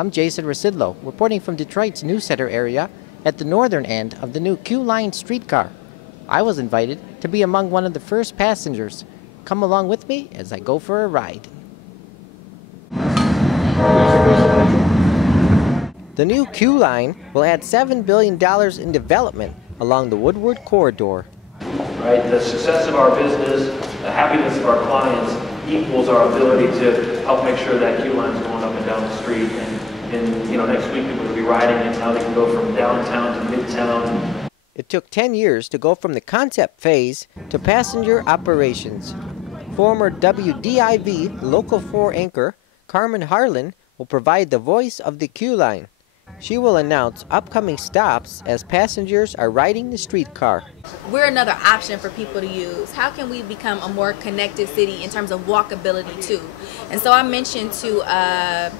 I'm Jason Rzucidlo, reporting from Detroit's News Center area at the northern end of the new QLine streetcar. I was invited to be among one of the first passengers. Come along with me as I go for a ride. The new QLine will add $7 billion in development along the Woodward corridor. Right, the success of our business, the happiness of our clients equals our ability to help make sure that QLine's going up and down the street. And next week people will be riding it. Now they can go from downtown to midtown. It took 10 years to go from the concept phase to passenger operations. Former WDIV Local 4 anchor Carmen Harlan will provide the voice of the QLine. She will announce upcoming stops as passengers are riding the streetcar. We're another option for people to use. How can we become a more connected city in terms of walkability too? And so I mentioned to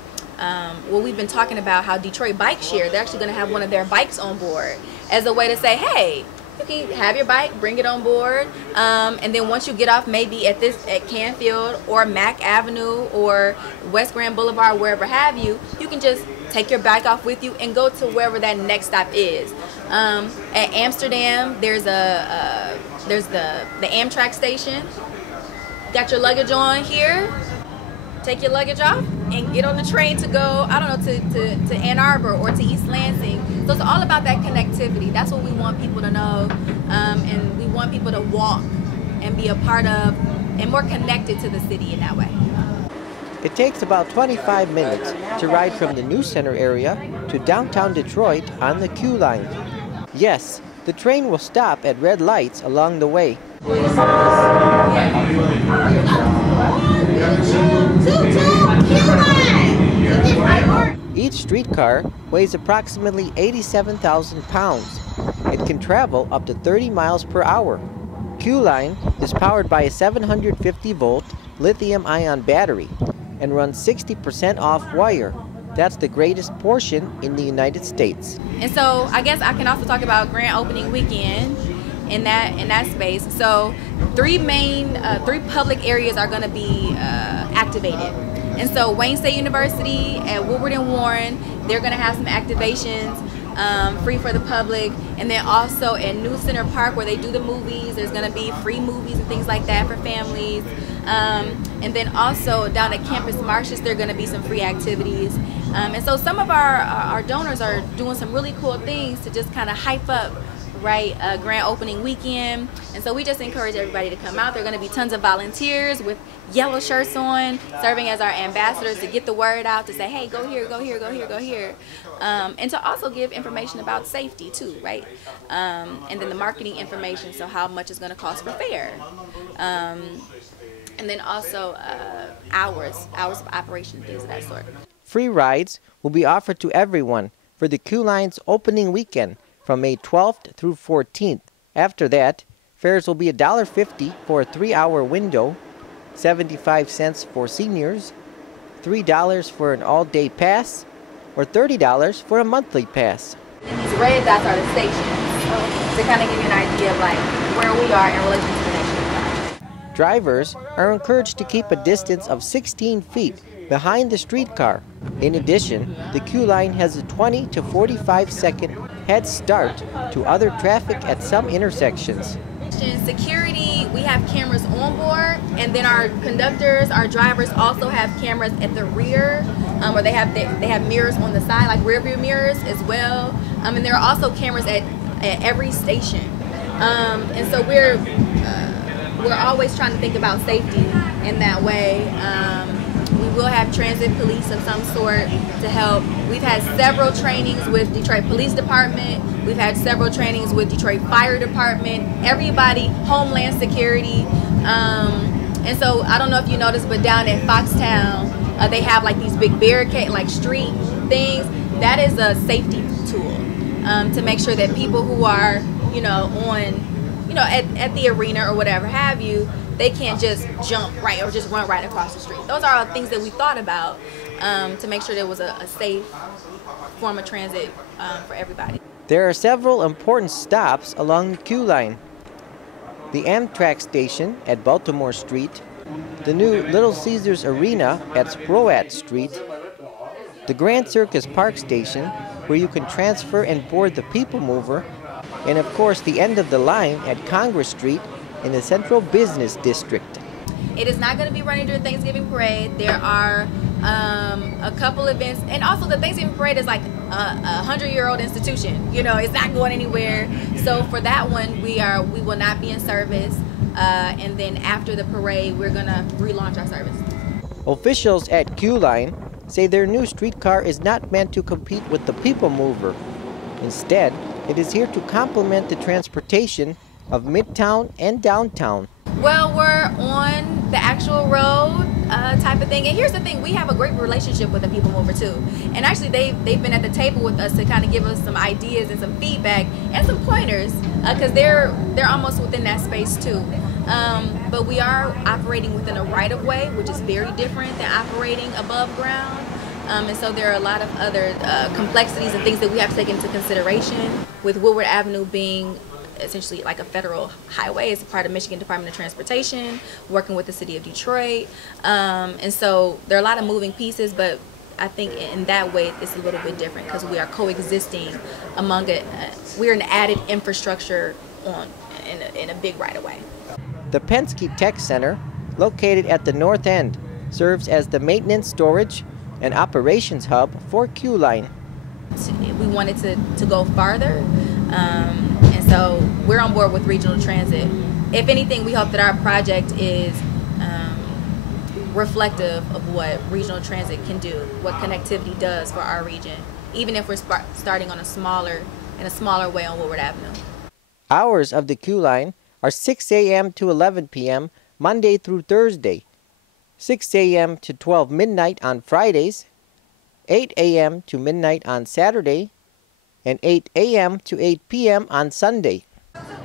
we've been talking about how Detroit Bike Share, they're actually going to have one of their bikes on board as a way to say, hey, you can have your bike, bring it on board, and then once you get off maybe at Canfield or Mack Avenue or West Grand Boulevard, wherever have you, you can just take your bike off with you and go to wherever that next stop is. At Amsterdam, there's the Amtrak station. Got your luggage on here, take your luggage off and get on the train to go, I don't know, to Ann Arbor or to East Lansing. So it's all about that connectivity. That's what we want people to know, and we want people to walk and be a part of and more connected to the city in that way. It takes about 25 minutes to ride from the News Center area to downtown Detroit on the QLine. Yes, the train will stop at red lights along the way. Each streetcar weighs approximately 87,000 pounds. It can travel up to 30 miles per hour. QLine is powered by a 750-volt lithium-ion battery and runs 60% off wire. That's the greatest portion in the United States. And so I guess I can also talk about grand opening weekend in that space. So three public areas are going to be activated. And so Wayne State University at Woodward and Warren, they're going to have some activations free for the public. And then also at News Center Park, where they do the movies, there's going to be free movies and things like that for families. And then also down at Campus Martius, there are going to be some free activities. And so some of our donors are doing some really cool things to just kind of hype up grand opening weekend. And so we just encourage everybody to come out. There are going to be tons of volunteers with yellow shirts on, serving as our ambassadors to get the word out, to say, hey, go here, go here, go here, go here. And to also give information about safety too, right? And then the marketing information, so how much it's going to cost for fare. And then also hours of operation, things of that sort. Free rides will be offered to everyone for the QLine's opening weekend from May 12th through 14th. After that, fares will be $1.50 for a 3-hour window, 75 cents for seniors, $3 for an all-day pass, or $30 for a monthly pass. And these red dots are the stations, to kind of give you an idea of where we are in relation to the next. Drivers are encouraged to keep a distance of 16 feet behind the streetcar. In addition, the QLine has a 20 to 45 second head start to other traffic at some intersections. Security, we have cameras on board, and then our conductors, our drivers also have cameras at the rear, where they have mirrors on the side, like rear view mirrors as well. And there are also cameras at every station. And so we're always trying to think about safety in that way. We will have transit police of some sort to help. We've had several trainings with Detroit Police Department. We've had several trainings with Detroit Fire Department. Everybody, Homeland Security. And so I don't know if you noticed, but down at Foxtown, they have these big barricade, street things. That is a safety tool to make sure that people who are, at the arena or whatever have you, they can't just jump right or just run right across the street. Those are things that we thought about to make sure there was a safe form of transit for everybody. There are several important stops along the QLine. The Amtrak station at Baltimore Street, the new Little Caesars Arena at Sproat Street, the Grand Circus Park Station, where you can transfer and board the People Mover, and of course the end of the line at Congress Street in the Central Business District. It is not going to be running during Thanksgiving Parade. There are a couple events, and also the Thanksgiving Parade is like a 100-year-old institution. You know, it's not going anywhere. So for that one, we will not be in service. And then after the parade, we're going to relaunch our service. Officials at QLine say their new streetcar is not meant to compete with the People Mover. Instead, it is here to complement the transportation of Midtown and downtown. Well, we're on the actual road type of thing. And here's the thing, we have a great relationship with the People Mover too. And actually they've been at the table with us to kind of give us some ideas and some feedback and some pointers because they're almost within that space too. But we are operating within a right-of-way, which is very different than operating above ground. And so there are a lot of other complexities and things that we have to take into consideration, with Woodward Avenue being essentially like a federal highway. It's a part of Michigan Department of Transportation, working with the city of Detroit. And so there are a lot of moving pieces, but I think in that way it's a little bit different because we are coexisting among it. We're an added infrastructure in a big right-of-way. The Penske Tech Center, located at the north end, serves as the maintenance, storage, and operations hub for QLine. We wanted to go farther, and so we're on board with regional transit. If anything, we hope that our project is reflective of what regional transit can do, what connectivity does for our region, even if we're starting on in a smaller way on Woodward Avenue. Hours of the QLine are 6 a.m. to 11 p.m. Monday through Thursday, 6 a.m. to 12 midnight on Fridays, 8 a.m. to midnight on Saturday, and 8 a.m. to 8 p.m. on Sunday.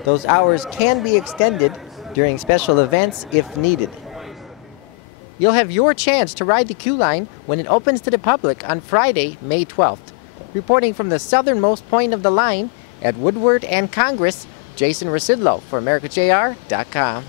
Those hours can be extended during special events if needed. You'll have your chance to ride the QLine when it opens to the public on Friday, May 12th. Reporting from the southernmost point of the line at Woodward and Congress, Jason Rzucidlo for AmericaJR.com.